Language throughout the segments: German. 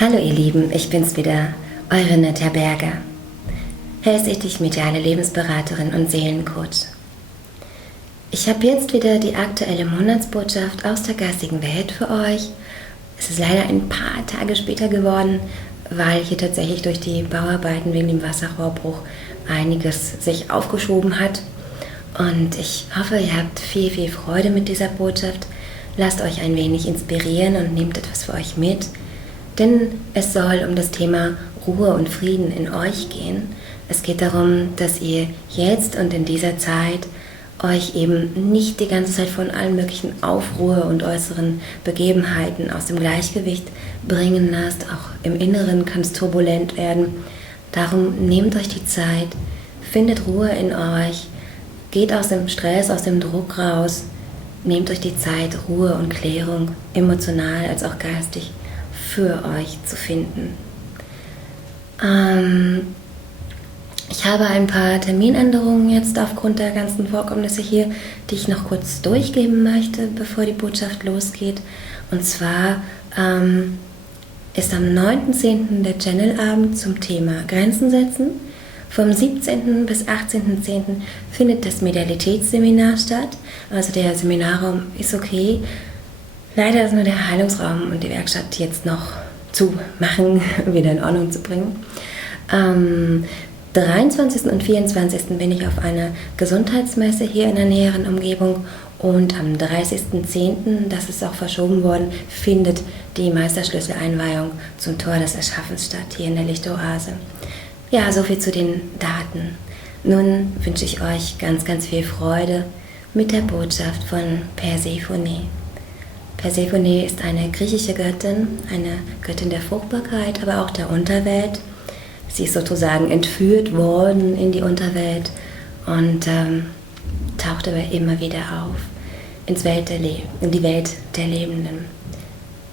Hallo ihr Lieben, ich bin's wieder, eure Nadja Berger, hellsichtig mediale Lebensberaterin und Seelencoach. Ich habe jetzt wieder die aktuelle Monatsbotschaft aus der geistigen Welt für euch. Es ist leider ein paar Tage später geworden, weil hier tatsächlich durch die Bauarbeiten wegen dem Wasserrohrbruch einiges sich aufgeschoben hat. Und ich hoffe, ihr habt viel Freude mit dieser Botschaft. Lasst euch ein wenig inspirieren und nehmt etwas für euch mit. Denn es soll um das Thema Ruhe und Frieden in euch gehen. Es geht darum, dass ihr jetzt und in dieser Zeit euch eben nicht die ganze Zeit von allen möglichen Aufruhr und äußeren Begebenheiten aus dem Gleichgewicht bringen lasst. Auch im Inneren kann es turbulent werden. Darum nehmt euch die Zeit, findet Ruhe in euch, geht aus dem Stress, aus dem Druck raus, nehmt euch die Zeit, Ruhe und Klärung, emotional als auch geistig, für euch zu finden. Ich habe ein paar Terminänderungen jetzt aufgrund der ganzen Vorkommnisse hier, die ich noch kurz durchgeben möchte, bevor die Botschaft losgeht. Und zwar ist am 9.10. der Channelabend zum Thema Grenzen setzen. Vom 17. bis 18.10. findet das Medialitätsseminar statt. Also der Seminarraum ist okay. Leider ist nur der Heilungsraum und die Werkstatt jetzt noch zu machen, wieder in Ordnung zu bringen. Am 23. und 24. bin ich auf einer Gesundheitsmesse hier in der näheren Umgebung und am 30.10., das ist auch verschoben worden, findet die Meisterschlüsseleinweihung zum Tor des Erschaffens statt, hier in der Lichtoase. Ja, soviel zu den Daten. Nun wünsche ich euch ganz viel Freude mit der Botschaft von Persephone. Persephone ist eine griechische Göttin, eine Göttin der Fruchtbarkeit, aber auch der Unterwelt. Sie ist sozusagen entführt worden in die Unterwelt und taucht aber immer wieder auf in die Welt der Lebenden.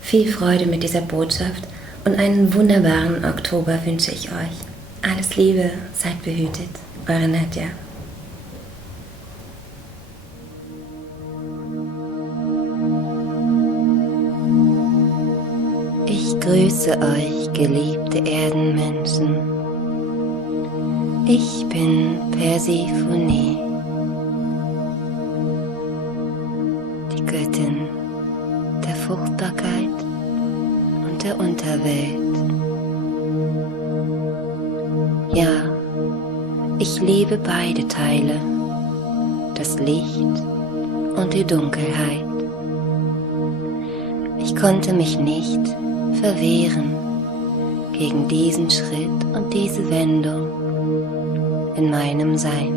Viel Freude mit dieser Botschaft und einen wunderbaren Oktober wünsche ich euch. Alles Liebe, seid behütet, eure Nadja. Ich grüße euch, geliebte Erdenmenschen. Ich bin Persephone, die Göttin der Fruchtbarkeit und der Unterwelt. Ja, ich liebe beide Teile, das Licht und die Dunkelheit. Ich konnte mich nicht verwehren gegen diesen Schritt und diese Wendung in meinem Sein.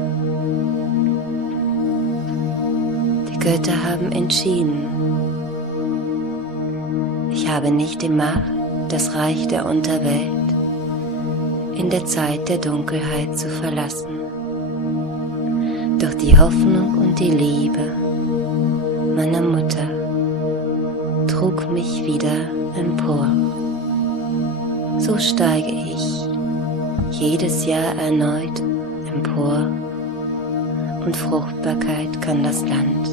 Die Götter haben entschieden. Ich habe nicht die Macht, das Reich der Unterwelt in der Zeit der Dunkelheit zu verlassen. Doch die Hoffnung und die Liebe meiner Mutter trug mich wieder empor. So steige ich jedes Jahr erneut empor und Fruchtbarkeit kann das Land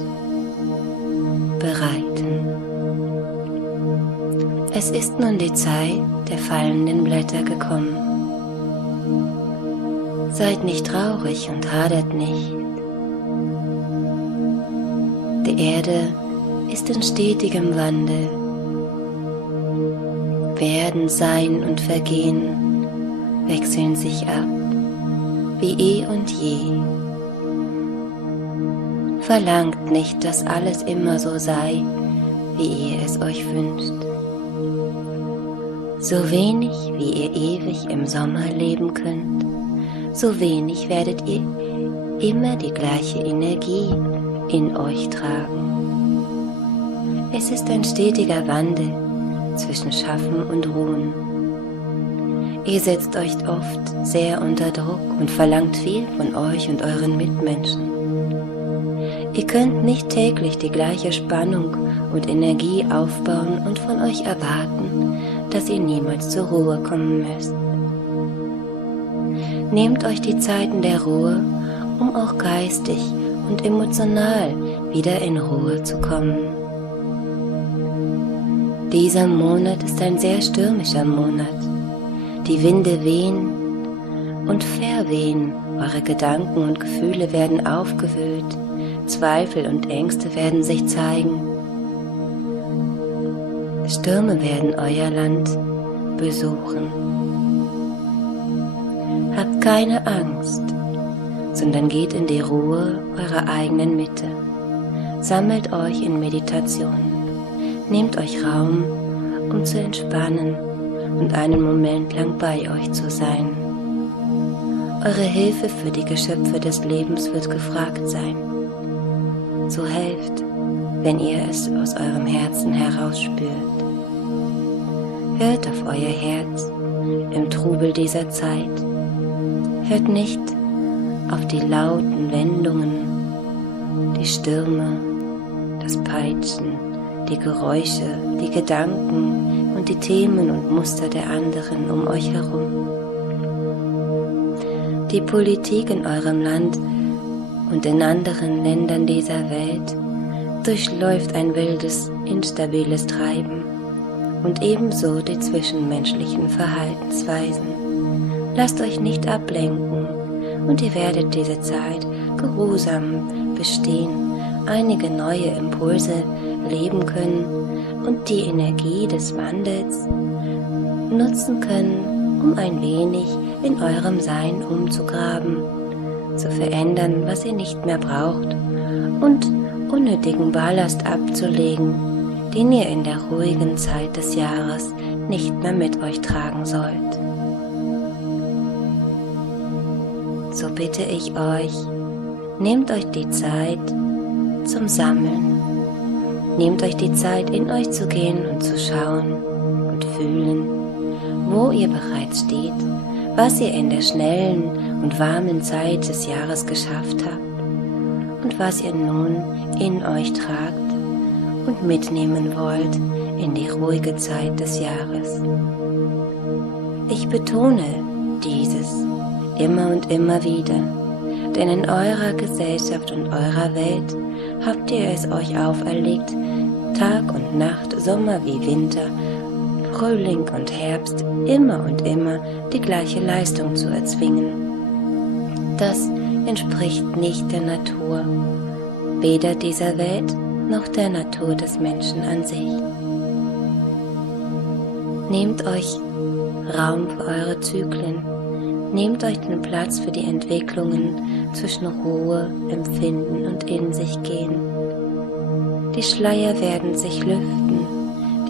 bereiten. Es ist nun die Zeit der fallenden Blätter gekommen. Seid nicht traurig und hadert nicht. Die Erde ist in stetigem Wandel. Werden, Sein und Vergehen wechseln sich ab, wie eh und je. Verlangt nicht, dass alles immer so sei, wie ihr es euch wünscht. So wenig, wie ihr ewig im Sommer leben könnt, so wenig werdet ihr immer die gleiche Energie in euch tragen. Es ist ein stetiger Wandel zwischen Schaffen und Ruhen. Ihr setzt euch oft sehr unter Druck und verlangt viel von euch und euren Mitmenschen. Ihr könnt nicht täglich die gleiche Spannung und Energie aufbauen und von euch erwarten, dass ihr niemals zur Ruhe kommen müsst. Nehmt euch die Zeiten der Ruhe, um auch geistig und emotional wieder in Ruhe zu kommen. Dieser Monat ist ein sehr stürmischer Monat. Die Winde wehen und verwehen, eure Gedanken und Gefühle werden aufgewühlt, Zweifel und Ängste werden sich zeigen. Stürme werden euer Land besuchen. Habt keine Angst, sondern geht in die Ruhe eurer eigenen Mitte. Sammelt euch in Meditation. Nehmt euch Raum, um zu entspannen und einen Moment lang bei euch zu sein. Eure Hilfe für die Geschöpfe des Lebens wird gefragt sein. So helft, wenn ihr es aus eurem Herzen heraus spürt. Hört auf euer Herz im Trubel dieser Zeit. Hört nicht auf die lauten Wendungen, die Stürme, das Peitschen, die Geräusche, die Gedanken und die Themen und Muster der anderen um euch herum. Die Politik in eurem Land und in anderen Ländern dieser Welt durchläuft ein wildes, instabiles Treiben und ebenso die zwischenmenschlichen Verhaltensweisen. Lasst euch nicht ablenken und ihr werdet diese Zeit geruhsam bestehen, einige neue Impulse leben können und die Energie des Wandels nutzen können, um ein wenig in eurem Sein umzugraben, zu verändern, was ihr nicht mehr braucht und unnötigen Ballast abzulegen, den ihr in der ruhigen Zeit des Jahres nicht mehr mit euch tragen sollt. So bitte ich euch, nehmt euch die Zeit zum Sammeln. Nehmt euch die Zeit, in euch zu gehen und zu schauen und fühlen, wo ihr bereits steht, was ihr in der schnellen und warmen Zeit des Jahres geschafft habt und was ihr nun in euch tragt und mitnehmen wollt in die ruhige Zeit des Jahres. Ich betone dieses immer und immer wieder, denn in eurer Gesellschaft und eurer Welt habt ihr es euch auferlegt, Tag und Nacht, Sommer wie Winter, Frühling und Herbst immer und immer die gleiche Leistung zu erzwingen. Das entspricht nicht der Natur, weder dieser Welt noch der Natur des Menschen an sich. Nehmt euch Raum für eure Zyklen, nehmt euch den Platz für die Entwicklungen zwischen Ruhe, Empfinden und in sich gehen. Die Schleier werden sich lüften,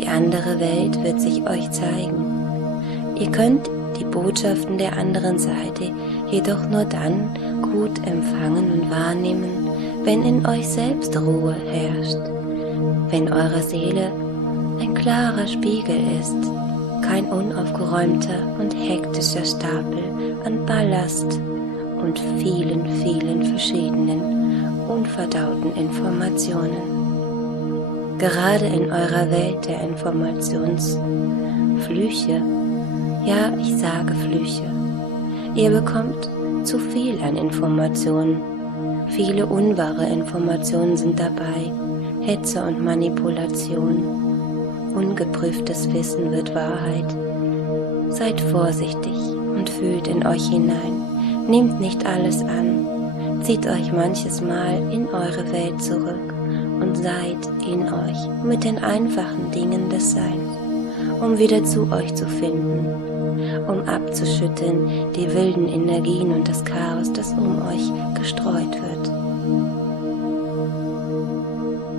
die andere Welt wird sich euch zeigen. Ihr könnt die Botschaften der anderen Seite jedoch nur dann gut empfangen und wahrnehmen, wenn in euch selbst Ruhe herrscht, wenn eure Seele ein klarer Spiegel ist, kein unaufgeräumter und hektischer Stapel an Ballast und vielen, vielen verschiedenen, unverdauten Informationen. Gerade in eurer Welt der Informationsflüche, ja, ich sage Flüche, ihr bekommt zu viel an Informationen, viele unwahre Informationen sind dabei, Hetze und Manipulation, ungeprüftes Wissen wird Wahrheit. Seid vorsichtig und fühlt in euch hinein, nehmt nicht alles an, zieht euch manches Mal in eure Welt zurück und seid in euch mit den einfachen Dingen des Seins, um wieder zu euch zu finden, um abzuschütteln die wilden Energien und das Chaos, das um euch gestreut wird.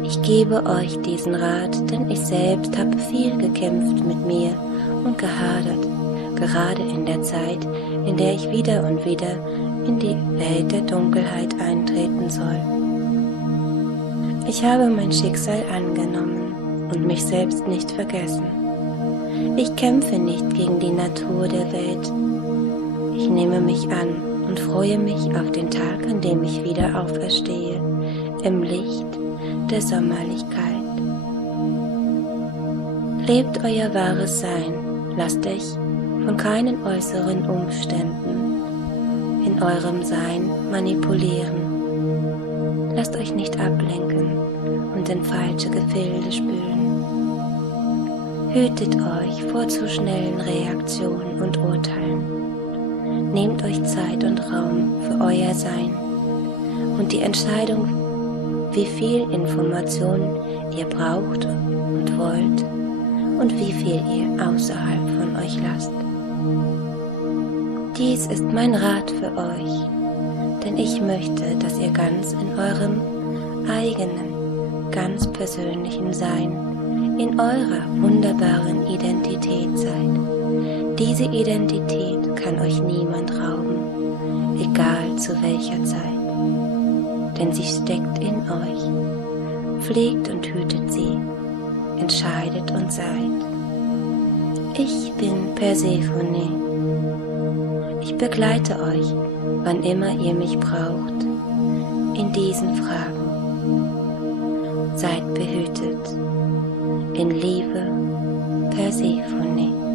Ich gebe euch diesen Rat, denn ich selbst habe viel gekämpft mit mir und gehadert, gerade in der Zeit, in der ich wieder und wieder in die Welt der Dunkelheit eintreten soll. Ich habe mein Schicksal angenommen und mich selbst nicht vergessen. Ich kämpfe nicht gegen die Natur der Welt. Ich nehme mich an und freue mich auf den Tag, an dem ich wieder auferstehe, im Licht der Sommerlichkeit. Lebt euer wahres Sein, lasst euch von keinen äußeren Umständen in eurem Sein manipulieren. Lasst euch nicht ablenken und in falsche Gefilde spülen. Hütet euch vor zu schnellen Reaktionen und Urteilen. Nehmt euch Zeit und Raum für euer Sein und die Entscheidung, wie viel Information ihr braucht und wollt und wie viel ihr außerhalb von euch lasst. Dies ist mein Rat für euch, denn ich möchte, dass ihr ganz in eurem eigenen, ganz persönlichen Sein, in eurer wunderbaren Identität seid. Diese Identität kann euch niemand rauben, egal zu welcher Zeit, denn sie steckt in euch. Pflegt und hütet sie, entscheidet und seid. Ich bin Persephone. Ich begleite euch, wann immer ihr mich braucht, in diesen Fragen. Seid behütet. In Liebe, Persephone.